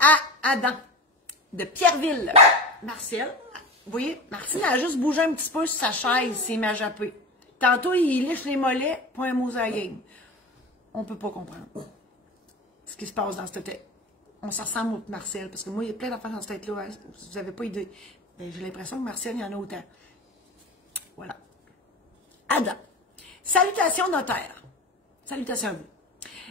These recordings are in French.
à Adam de Pierreville. Marcel, vous voyez, Martine a juste bougé un petit peu sur sa chaise, s'il m'a jappé. Tantôt, il liche les mollets, point un mot à la game. On peut pas comprendre ce qui se passe dans cette tête. On se ressemble au Marcel, parce que moi, il y a plein d'affaires dans cette tête-là. Hein. Vous n'avez pas idée. J'ai l'impression que Marcel, il y en a autant. Voilà. Adam. Salutations notaire. Salutations à vous.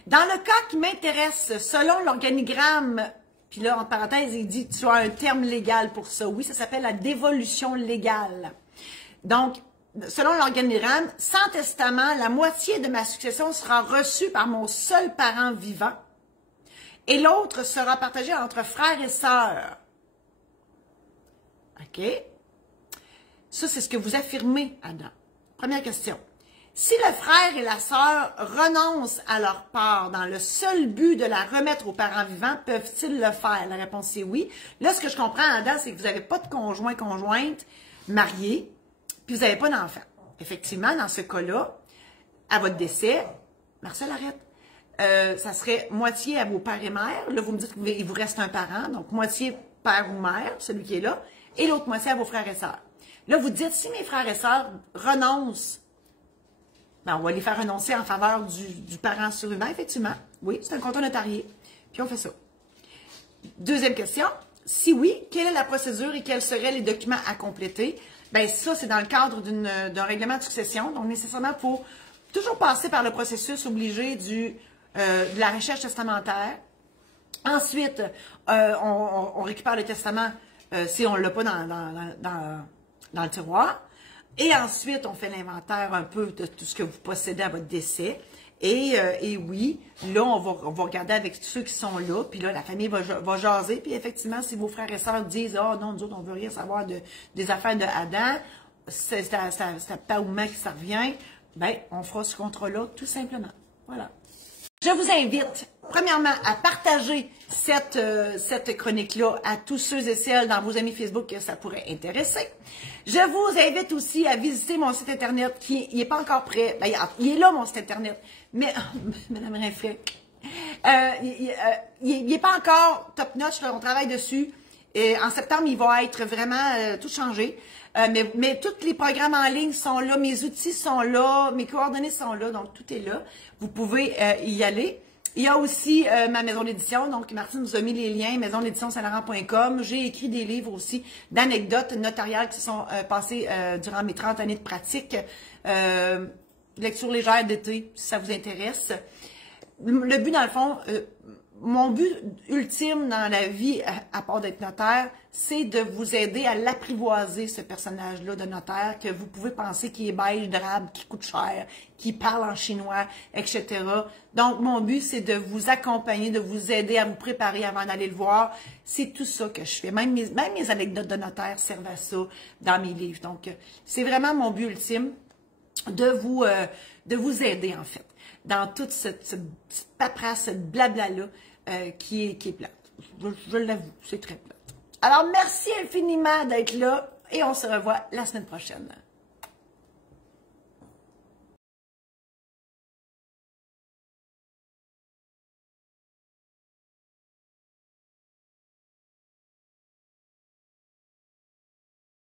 Dans le cas qui m'intéresse, selon l'organigramme, puis là, en parenthèse, il dit, tu as un terme légal pour ça. Oui, ça s'appelle la dévolution légale. Donc, selon l'organigramme, sans testament, la moitié de ma succession sera reçue par mon seul parent vivant et l'autre sera partagée entre frères et sœurs. OK? Ça, c'est ce que vous affirmez, Adam. Première question. Si le frère et la sœur renoncent à leur part dans le seul but de la remettre aux parents vivants, peuvent-ils le faire? La réponse est oui. Là, ce que je comprends, Adam, c'est que vous n'avez pas de conjoint-conjointe marié, puis vous n'avez pas d'enfant. Effectivement, dans ce cas-là, à votre décès, Marcel, arrête. Ça serait moitié à vos pères et mères. Là, vous me dites qu'il vous reste un parent, donc moitié père ou mère, celui qui est là, et l'autre moitié à vos frères et sœurs. Là, vous dites, si mes frères et sœurs renoncent, ben, on va les faire renoncer en faveur du parent survivant, effectivement. Oui, c'est un contrat notarié. Puis on fait ça. Deuxième question. Si oui, quelle est la procédure et quels seraient les documents à compléter? Bien, ça, c'est dans le cadre d'un règlement de succession. Donc, nécessairement, il faut toujours passer par le processus obligé de la recherche testamentaire. Ensuite, on récupère le testament si on ne l'a pas dans le tiroir. Et ensuite, on fait l'inventaire un peu de tout ce que vous possédez à votre décès. Et oui, là, on va regarder avec tous ceux qui sont là. Puis là, la famille va jaser. Puis effectivement, si vos frères et sœurs disent « Ah non, nous autres, on ne veut rien savoir des affaires de Adam, c'est à pas ou main qui ça revient », bien, on fera ce contrat-là tout simplement. Voilà. Je vous invite, premièrement, à partager cette chronique-là à tous ceux et celles dans vos amis Facebook que ça pourrait intéresser. Je vous invite aussi à visiter mon site Internet qui n'est pas encore prêt. Ben, il est là, mon site Internet. Mais, Madame Rinfret, il n'est pas encore top-notch, on travaille dessus. Et en septembre, il va être vraiment tout changé. Mais tous les programmes en ligne sont là, mes outils sont là, mes coordonnées sont là, donc tout est là. Vous pouvez y aller. Il y a aussi ma maison d'édition, donc Martine vous a mis les liens, maison d'édition saint-laurent.com. J'ai écrit des livres aussi d'anecdotes notariales qui sont passées durant mes 30 années de pratique. Lecture légère d'été, si ça vous intéresse. Le but, dans le fond, mon but ultime dans la vie, à part d'être notaire, c'est de vous aider à l'apprivoiser, ce personnage-là de notaire, que vous pouvez penser qui est beige, drabe, qui coûte cher, qui parle en chinois, etc. Donc, mon but, c'est de vous accompagner, de vous aider à vous préparer avant d'aller le voir. C'est tout ça que je fais. Même mes anecdotes de notaire servent à ça dans mes livres. Donc, c'est vraiment mon but ultime de vous aider, en fait, dans toute cette paperasse, cette blabla-là qui est plate. Je l'avoue, c'est très plate. Alors, merci infiniment d'être là et on se revoit la semaine prochaine.